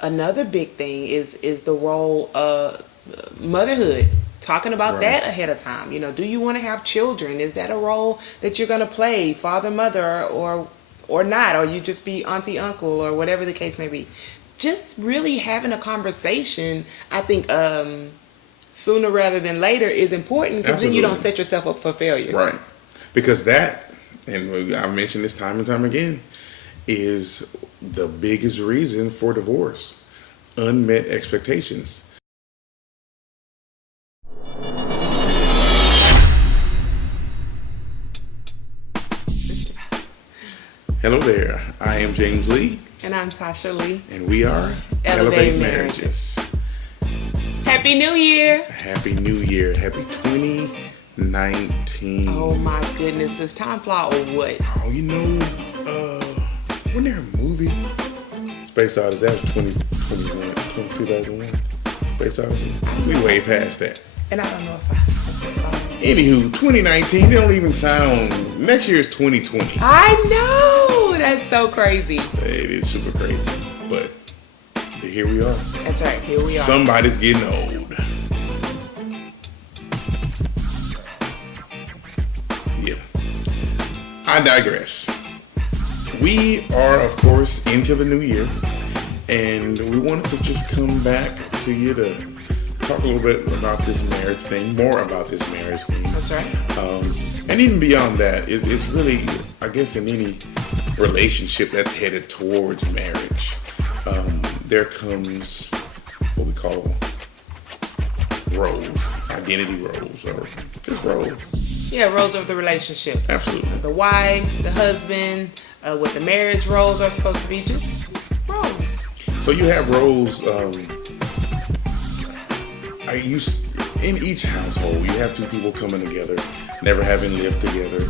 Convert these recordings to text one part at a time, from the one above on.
Another big thing is the role of motherhood. Talking about Right. that ahead of time. Do you want to have children? Is that a role that you're going to play, father, mother, or not? Or you just be auntie, uncle, or whatever the case may be. Just really having a conversation, I think, sooner rather than later is important because then you don't Absolutely. set yourself up for failure. Right. Because that, and I've mentioned this time and time again, is the biggest reason for divorce. Unmet expectations. Hello there. I am James Lee, And I'm Tasha Lee. and we are Elevate Elevate Marriages. Marriages. Happy New Year! Happy New Year. Happy 2019. Oh my goodness, does time fly or what? Oh, wasn't there a movie? Space Odyssey, that was 2001. Space Odyssey. We way past that. And I don't know if I saw it. Anywho, 2019, they don't even sound, next year is 2020. I know! That's so crazy. It is super crazy, but here we are. That's right, here we are. Somebody's getting old. Yeah. I digress. We are, of course, into the new year, and we wanted to just come back to you to talk a little bit about this marriage thing, more about this marriage thing. That's right. And even beyond that, it's really, I guess, in any relationship that's headed towards marriage, there comes what we call roles, identity roles, or just roles. Yeah, roles of the relationship. Absolutely. The wife, the husband, what the marriage roles are supposed to be, just roles. So you have roles. In each household, you have two people coming together, never having lived together,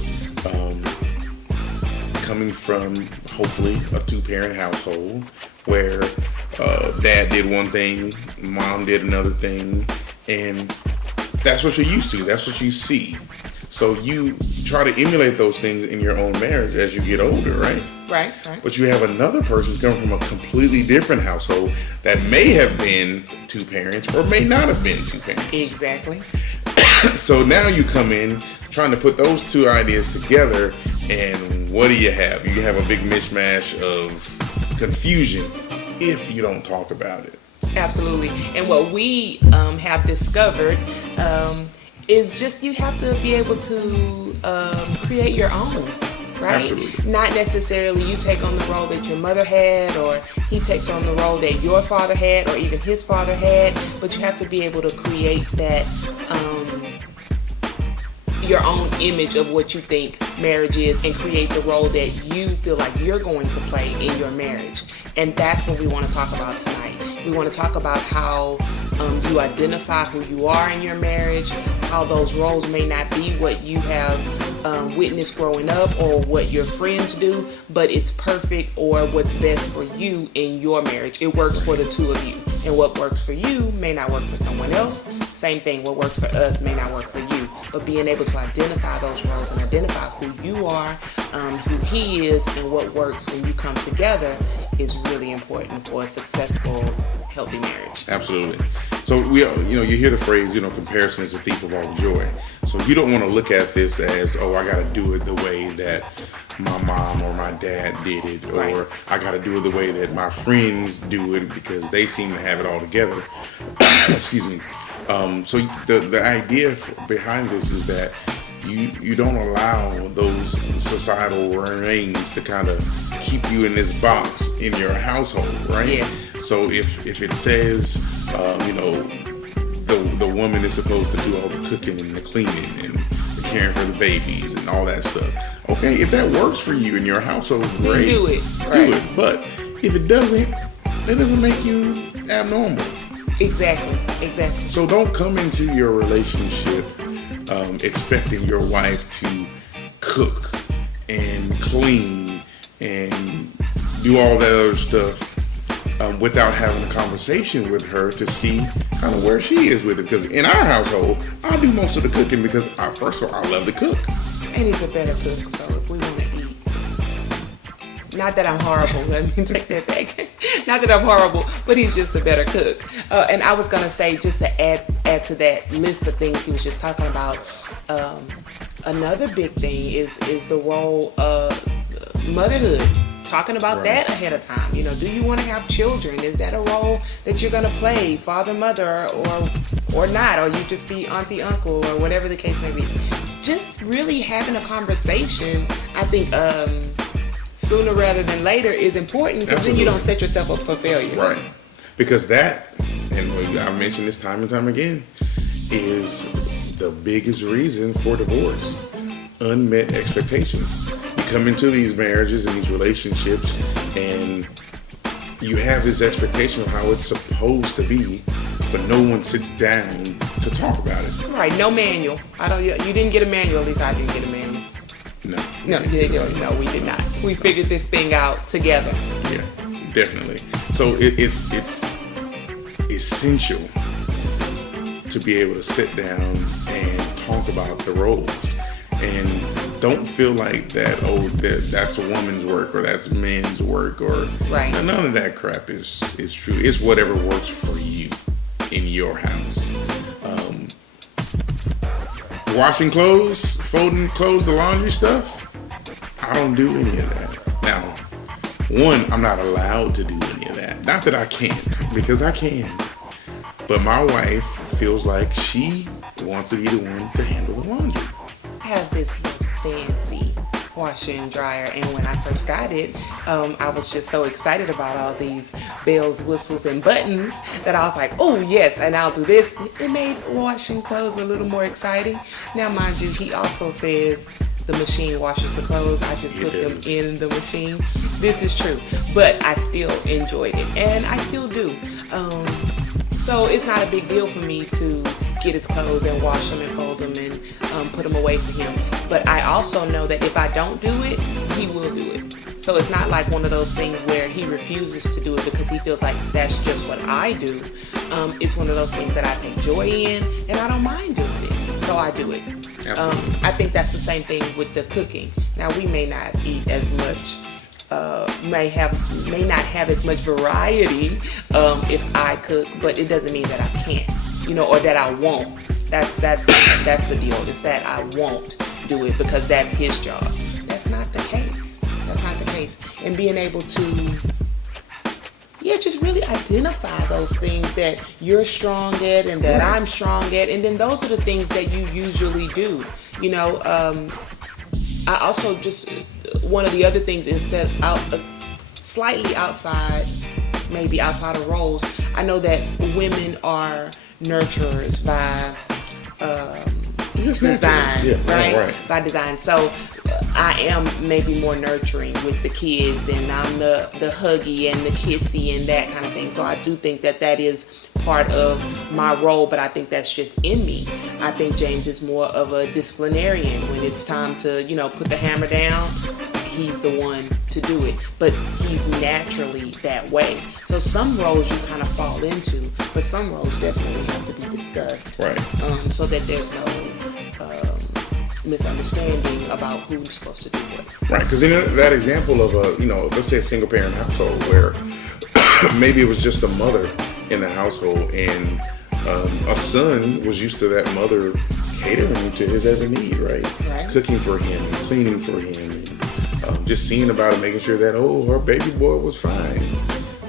coming from hopefully a two-parent household where dad did one thing, mom did another thing, and that's what you're used to. That's what you see. So you try to emulate those things in your own marriage as you get older, right? Right. But you have another person coming from a completely different household that may have been two parents or may not have been two parents. Exactly. So now you come in trying to put those two ideas together, and what do you have? You have a big mishmash of confusion if you don't talk about it. Absolutely. And what we have discovered is just you have to be able to create your own, right? Absolutely. Not necessarily you take on the role that your mother had, or he takes on the role that your father had, or even his father had, but you have to be able to create that your own image of what you think marriage is, and create the role that you feel like you're going to play in your marriage. And that's what we want to talk about tonight. We want to talk about how you identify who you are in your marriage, how those roles may not be what you have witnessed growing up or what your friends do, but it's perfect or what's best for you in your marriage. It works for the two of you. And what works for you may not work for someone else. Same thing, what works for us may not work for you. But being able to identify those roles and identify who you are, who he is, and what works when you come together is really important for a successful, healthy marriage. Absolutely. So you hear the phrase, comparison is the thief of all joy. So you don't want to look at this as, I got to do it the way that my mom or my dad did it, or Right. I got to do it the way that my friends do it because they seem to have it all together. Excuse me. So the idea behind this is that you don't allow those societal reins to kind of keep you in this box in your household, right? Yeah. So if it says, the woman is supposed to do all the cooking and the cleaning and the caring for the babies and all that stuff. Okay, if that works for you in your household, great. Do it. Do it. But if it doesn't make you abnormal. Exactly. So don't come into your relationship expecting your wife to cook and clean and do all that other stuff without having a conversation with her to see kind of where she is with it. Because in our household, I do most of the cooking because, first of all, I love to cook. And he's a better cook, so if we want to eat, Not that I'm horrible. Let me take that back. Not that I'm horrible, but he's just a better cook. And I was gonna say, just to add to that list of things he was just talking about. Another big thing is the role of motherhood. Talking about that ahead of time. You know, do you want to have children? Is that a role that you're gonna play, father, mother, or not? Or you just be auntie, uncle, or whatever the case may be. Just really having a conversation, I think, sooner rather than later is important, because then you don't set yourself up for failure. Right. Because that, and I've mentioned this time and time again, is the biggest reason for divorce. Unmet expectations. You come into these marriages and these relationships, and you have this expectation of how it's supposed to be, but no one sits down to talk about it. Right. No manual. You didn't get a manual. At least I didn't get a manual. No. No, we did not. We figured this thing out together. Yeah, definitely. So it's essential to be able to sit down and talk about the roles, and don't feel like that's a woman's work or that's men's work, or none of that crap is true. It's whatever works for you in your house. Washing clothes, folding clothes, the laundry stuff, I don't do any of that. Now, one, I'm not allowed to do any of that. Not that I can't, because I can. But my wife feels like she wants to be the one to handle the laundry. I have this fancy washer and dryer, and when I first got it, I was just so excited about all these bells, whistles, and buttons that I was like, oh yes, and I'll do this. It made washing clothes a little more exciting. Now mind you, he also says the machine washes the clothes. I just put them in the machine. This is true, but I still enjoyed it, and I still do. So it's not a big deal for me to get his clothes and wash them and fold them and put them away for him. But I also know that if I don't do it, he will do it. So it's not like one of those things where he refuses to do it because he feels like that's just what I do. It's one of those things that I take joy in, and I don't mind doing it. So I do it. I think that's the same thing with the cooking. Now, we may not eat as much, may not have as much variety if I cook, but it doesn't mean that I can't, or that I won't. That's the deal. It's that I won't do it because that's his job. That's not the case. That's not the case. And being able to, just really identify those things that you're strong at and that I'm strong at, and then those are the things that you usually do. I also just, one of the other things, slightly outside, maybe outside of roles, I know that women are nurturers by design, right? By design. So I am maybe more nurturing with the kids, and I'm the huggy and the kissy and that kind of thing. So I do think that is part of my role, but I think that's just in me. I think James is more of a disciplinarian. When it's time to, put the hammer down, he's the one to do it, but he's naturally that way. So some roles you kind of fall into, but some roles definitely have to be discussed, right? So that there's no misunderstanding about who's supposed to do what. Right, because in that example of let's say a single parent household where maybe it was just a mother in the household, and a son was used to that mother catering to his every need, right? Cooking for him, and cleaning for him, and just seeing about it, making sure that her baby boy was fine.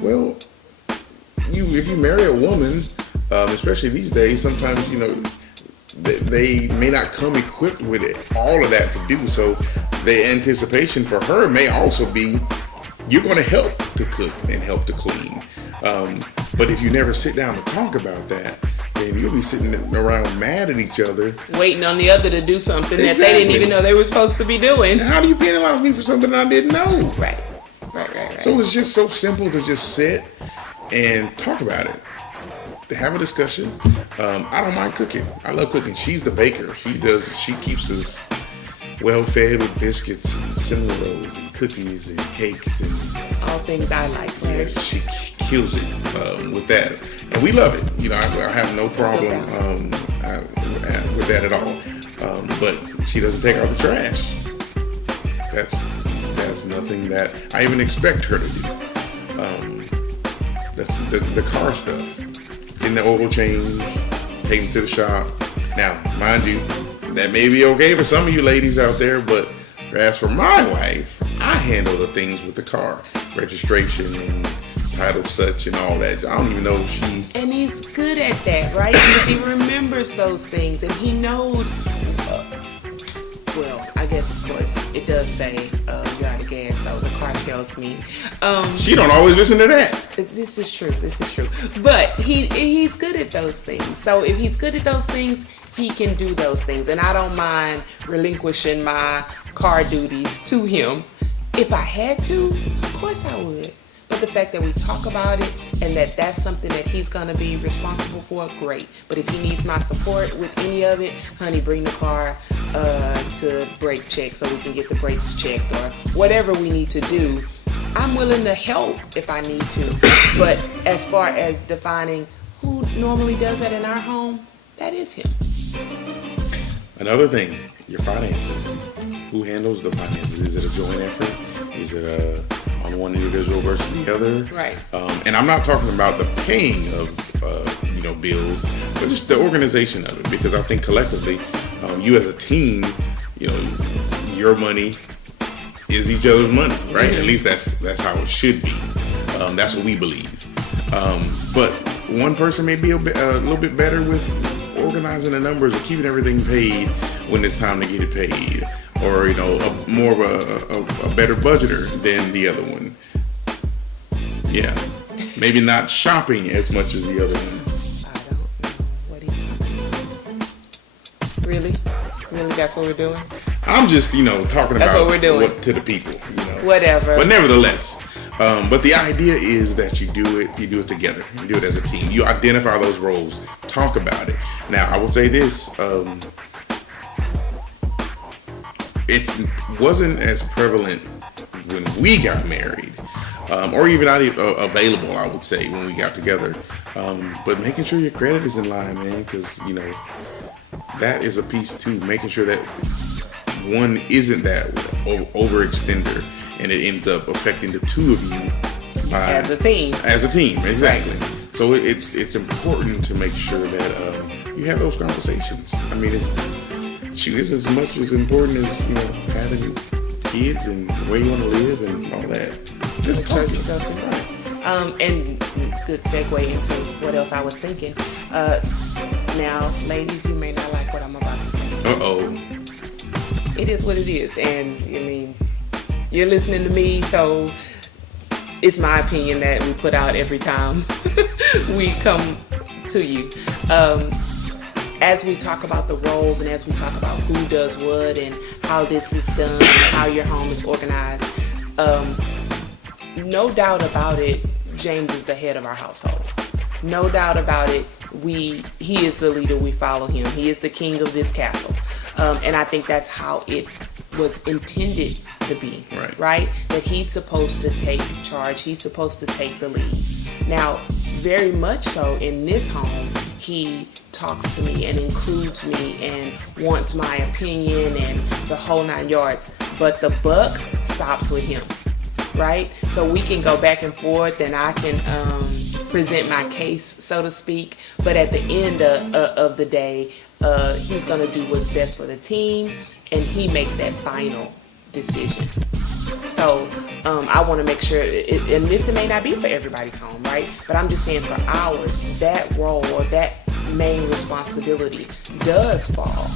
Well, if you marry a woman, especially these days, sometimes they may not come equipped with all of that to do. So the anticipation for her may also be you're going to help to cook and help to clean. But if you never sit down to talk about that, then you'll be sitting around mad at each other, waiting on the other to do something that they didn't even know they were supposed to be doing. And how do you penalize me for something I didn't know? Right. So it's just so simple to just sit and talk about it, to have a discussion. I don't mind cooking. I love cooking. She's the baker. She keeps us well fed with biscuits and cinnamon rolls and cookies and cakes and all things I like. Right? Yes, she kills it with that, and we love it. I have no problem with that at all. But she doesn't take out the trash. That's That's nothing that I even expect her to do. That's the car stuff. Getting the oil change, taking it to the shop. Now, mind you, that may be okay for some of you ladies out there, but as for my wife, I handle the things with the car. Registration and title such and all that. I don't even know if she... And he's good at that, right? Because he remembers those things and he knows... well, I guess, of course, it does say you're out of gas, so the car tells me. She don't always listen to that. This is true. But he's good at those things. So if he's good at those things, he can do those things. And I don't mind relinquishing my car duties to him. If I had to, of course I would. But the fact that we talk about it and that that's something that he's going to be responsible for, great. But if he needs my support with any of it, honey, bring the car to brake check so we can get the brakes checked or whatever we need to do. I'm willing to help if I need to. But as far as defining who normally does that in our home, that is him. Another thing, your finances. Who handles the finances? Is it a joint effort? Is it on one individual versus the other? Right. And I'm not talking about the paying of bills, but just the organization of it. Because I think collectively, you as a team, your money is each other's money, right? Mm-hmm. At least that's how it should be. That's what we believe. But one person may be a little bit better with organizing the numbers or keeping everything paid when it's time to get it paid, or more of a better budgeter than the other one. Yeah, maybe not shopping as much as the other one. I don't know what he's talking about. Really, that's what we're doing. I'm just talking That's about what we're doing. to the people. Whatever. But nevertheless. But the idea is that you do it together. You do it as a team. You identify those roles, talk about it. Now, I will say this, it wasn't as prevalent when we got married, or even not available, I would say, when we got together. But making sure your credit is in line, man, because, that is a piece too, making sure that one isn't that overextender. And it ends up affecting the two of you as a team. As a team, exactly. Right. So it's important to make sure that you have those conversations. I mean, it's as much as important as having kids and where you want to live and all that. Just church you go to. Right. And good segue into what else I was thinking. Now, ladies, you may not like what I'm about to say. Uh-oh. It is what it is, and I mean, you're listening to me, so it's my opinion that we put out every time we come to you. As we talk about the roles and as we talk about who does what and how this is done and how your home is organized, no doubt about it, James is the head of our household. No doubt about it, he is the leader, we follow him. He is the king of this castle. And I think that's how it was intended to be, right? That he's supposed to take charge. He's supposed to take the lead. Now, very much so in this home, he talks to me and includes me and wants my opinion and the whole 9 yards. But the buck stops with him, right? So we can go back and forth and I can present my case, so to speak. But at the end of the day, he's going to do what's best for the team, and he makes that final decision. So I want to make sure, and this may not be for everybody's home, right? But I'm just saying for ours, that role or that main responsibility does fall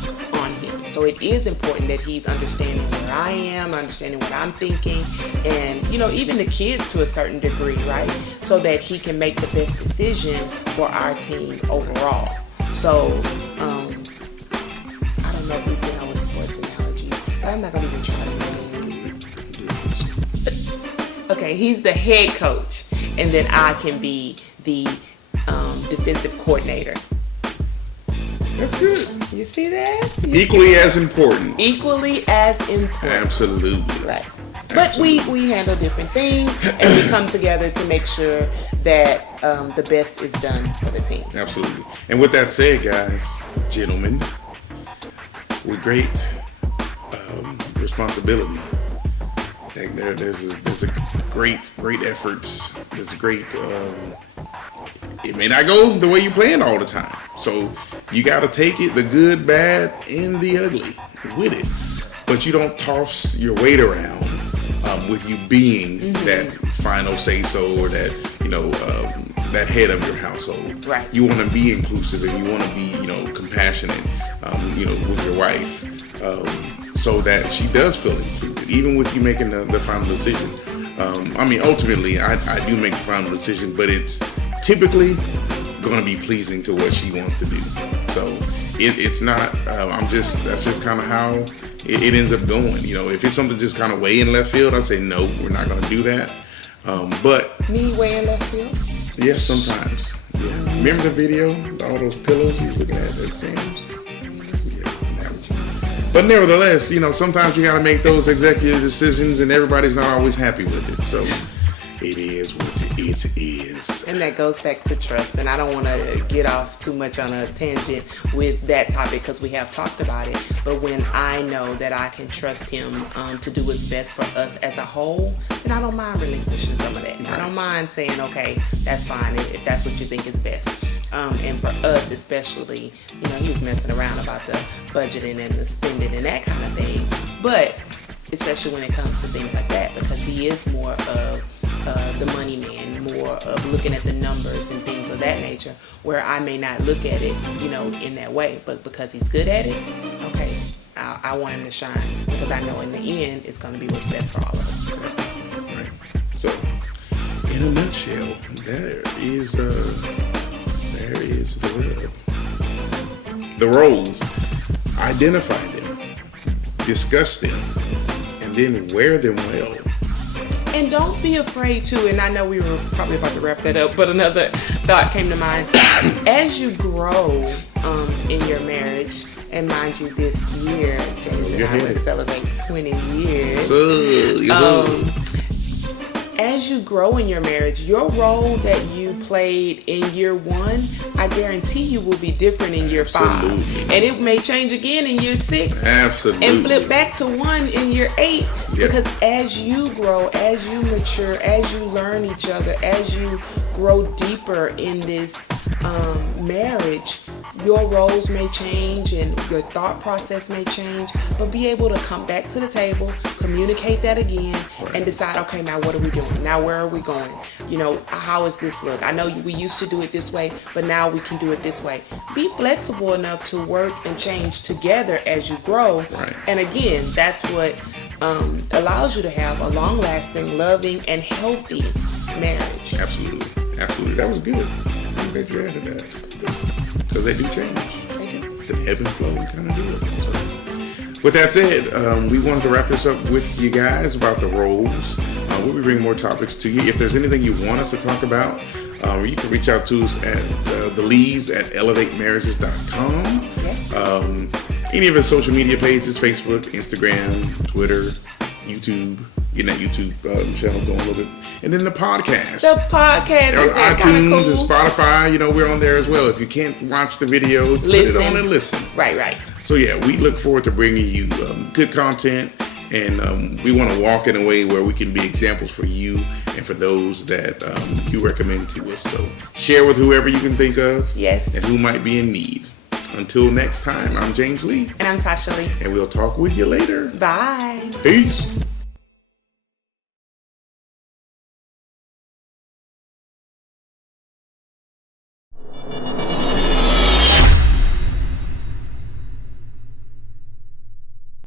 on him. So it is important that he's understanding where I am, understanding what I'm thinking, and even the kids to a certain degree, right? So that he can make the best decision for our team overall. So I don't know if we've been over sports analogies, but I'm not going to even try to Okay, he's the head coach, and then I can be the defensive coordinator. That's good. You see that? Equally as important. Equally as important. Absolutely. Right. But we handle different things, and we come together to make sure that the best is done for the team. Absolutely. And with that said, guys, gentlemen, with great responsibility Like there's a great efforts. There's a great. It may not go the way you planned all the time, so you got to take it, the good, bad, and the ugly, with it. But you don't toss your weight around with you being that final say so, or that that head of your household. Right. You want to be inclusive, and you want to be compassionate, with your wife. So that she does feel included, even with you making the final decision. Ultimately, I do make the final decision, but it's typically going to be pleasing to what she wants to do. So it's not. That's just kind of how it ends up going. If it's something just kind of way in left field, I say no, we're not going to do that. But me way in left field. Yeah, sometimes. Yeah. Remember the video, all those pillows he's looking at Sam's? But nevertheless, sometimes you got to make those executive decisions, and everybody's not always happy with it. So it is what it is. And that goes back to trust. And I don't want to get off too much on a tangent with that topic because we have talked about it. But when I know that I can trust him to do what's best for us as a whole, then I don't mind relinquishing some of that. Right. I don't mind saying, okay, that's fine if that's what you think is best. And for us especially, he was messing around about the budgeting and the spending and that kind of thing. But especially when it comes to things like that, because he is more of the money man, more of looking at the numbers and things of that nature, where I may not look at it, in that way. But because he's good at it, okay, I want him to shine, because I know in the end it's going to be what's best for all of us. Right. So, in a nutshell, there is the rub. The roles. Identify them, discuss them, and then wear them well. And don't be afraid to, and I know we were probably about to wrap that up, but another thought came to mind. As you grow in your marriage, and mind you, this year, James and I will celebrate 20 years. As you grow in your marriage, your role that you played in year 1, I guarantee you will be different in year 5. And it may change again in year 6. Absolutely. And flip back to 1 in year 8. Yep. Because as you grow, as you mature, as you learn each other, as you grow deeper in this marriage, your roles may change and your thought process may change, but be able to come back to the table, communicate that again, and decide, okay, now what are we doing? Now where are we going? How does this look? I know we used to do it this way, but now we can do it this way. Be flexible enough to work and change together as you grow. Right. And again, that's what allows you to have a long-lasting, loving, and healthy marriage. Absolutely. That was good. I'm glad you added that. Because they do change. They do. It's an ebb and flow kind of deal. So, with that said, we wanted to wrap this up with you guys about the roles. We'll be bringing more topics to you. If there's anything you want us to talk about, you can reach out to us at thelees@elevatemarriages.com. Yes. Any of our social media pages, Facebook, Instagram, Twitter, YouTube. Getting that YouTube channel going a little bit. And then the podcast. The podcast. On iTunes cool. and Spotify, we're on there as well. If you can't watch the videos, put it on and listen. Right. So yeah, we look forward to bringing you good content, and we want to walk in a way where we can be examples for you and for those that you recommend to us. So share with whoever you can think of. Yes. And who might be in need. Until next time, I'm James Lee. And I'm Tasha Lee. And we'll talk with you later. Bye. Peace.